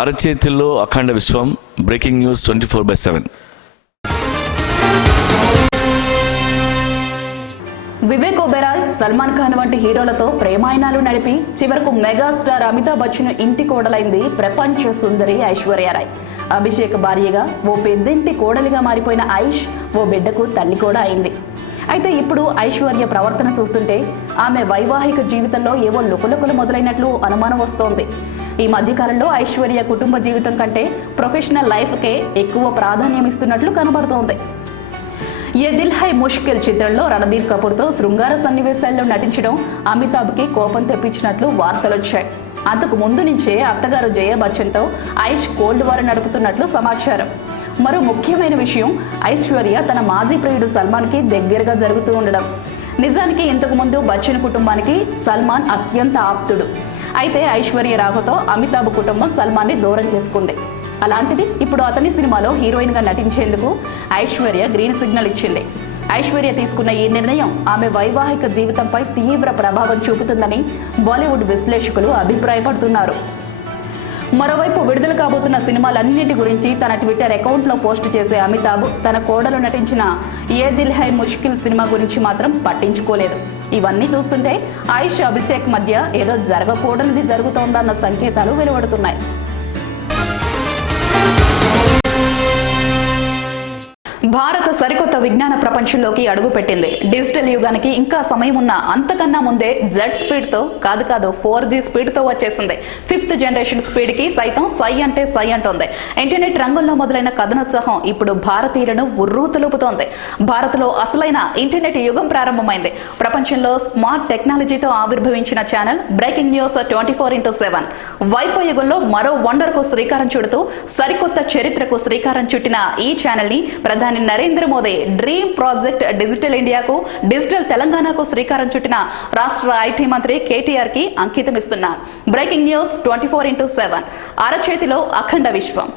అరచేతిలో అఖండ విశ్వం. Breaking news 24/7. Vivek Oberoi, Salman Khan వంటి హీరోలతో ప్రేమాయణాలు నడిపి చివరకు మెగాస్టార్ అమితాబ్ బచ్చన్ ఇంటి కోడలైంది ప్రపంచ సుందరి ఐశ్వర్యారాయ్. అభిషేక్ భార్యగా ఓ పెద్దింటి కోడలిగా మారిపోయిన ఐష్ ఓ బిడ్డకు తల్లి కూడా అయింది. అయితే ఇప్పుడు ఐశ్వర్య ప్రవర్తన చూస్తుంటే ఆమె వైవాహిక జీవితంలో ఏవో లుకలుకలు మొదలైనట్లు అనుమానం వస్తోంది. ఈ మధ్యకాలంలో ఐశ్వర్య కుటుంబ జీవితం కంటే ప్రొఫెషనల్ లైఫ్కే ఎక్కువ ప్రాధాన్యం ఇస్తున్నట్లు కనబడుతోంది. ఏ దిల్ హై ముష్కిల్ చిత్రంలో రణబీర్ కపూర్తో శృంగార సన్నివేశాల్లో నటించడం అమితాబ్కి కోపం తెప్పించినట్లు వార్తలొచ్చాయి. అంతకు ముందు నుంచే అత్తగారు జయ బచ్చన్తో ఐష్ కోల్డ్ వార్ నడుపుతున్నట్లు సమాచారం. మరో ముఖ్యమైన విషయం, ఐశ్వర్య తన మాజీ ప్రియుడు సల్మాన్కి దగ్గరగా జరుగుతూ ఉండడం. నిజానికి ఇంతకు ముందు బచ్చన్ కుటుంబానికి సల్మాన్ అత్యంత ఆప్తుడు. అయితే ఐశ్వర్య రాకతో అమితాబ్ కుటుంబం సల్మాన్ని దూరం చేసుకుంది. అలాంటిది ఇప్పుడు అతని సినిమాలో హీరోయిన్గా నటించేందుకు ఐశ్వర్య గ్రీన్ సిగ్నల్ ఇచ్చింది. ఐశ్వర్య తీసుకున్న ఈ నిర్ణయం ఆమె వైవాహిక జీవితంపై తీవ్ర ప్రభావం చూపుతుందని బాలీవుడ్ విశ్లేషకులు అభిప్రాయపడుతున్నారు. మరోవైపు విడుదల కాబోతున్న సినిమాలన్నింటి గురించి తన ట్విట్టర్ అకౌంట్లో పోస్ట్ చేసే అమితాబ్ తన కోడలు నటించిన ఏ దిల్ హై ముష్కిల్ సినిమా గురించి మాత్రం పట్టించుకోలేదు. ఇవన్నీ చూస్తుంటే ఐష్ అభిషేక్ మధ్య ఏదో జరగకూడనిది జరుగుతోందన్న సంకేతాలు వెలువడుతున్నాయి. భారత సరికొత్త విజ్ఞాన ప్రపంచంలోకి అడుగుపెట్టింది. డిజిటల్ యుగానికి ఇంకా సమయం ఉన్న అంతకన్నా ముందే జెడ్ స్పీడ్తో కాదు 4G స్పీడ్తో వచ్చేసింది. 5th జనరేషన్ స్పీడ్కి సైతం సై అంటే సై అంటోంది. ఇంటర్నెట్ రంగంలో మొదలైన కథనోత్సాహం ఇప్పుడు భారతీయులను ఉర్రూతలూపుతోంది. భారత్లో అసలైన ఇంటర్నెట్ యుగం ప్రారంభమైంది. ప్రపంచంలో స్మార్ట్ టెక్నాలజీతో ఆవిర్భవించిన ఛానల్ బ్రేకింగ్ న్యూస్ 24/7. వైఫై యుగంలో మరో వండర్కు శ్రీకారం చుడుతూ సరికొత్త చరిత్రకు శ్రీకారం చుట్టిన ఈ ఛానల్ని ప్రధాని Narendra Modi dream project digital ఇండియాకు, డిజిటల్ తెలంగాణకు శ్రీకారం చుట్టిన రాష్ట్ర ఐటీ మంత్రి కేటీఆర్ కి అంకితం ఇస్తున్నారు. Breaking news 24/7. అరచేతిలో అఖండ విశ్వం.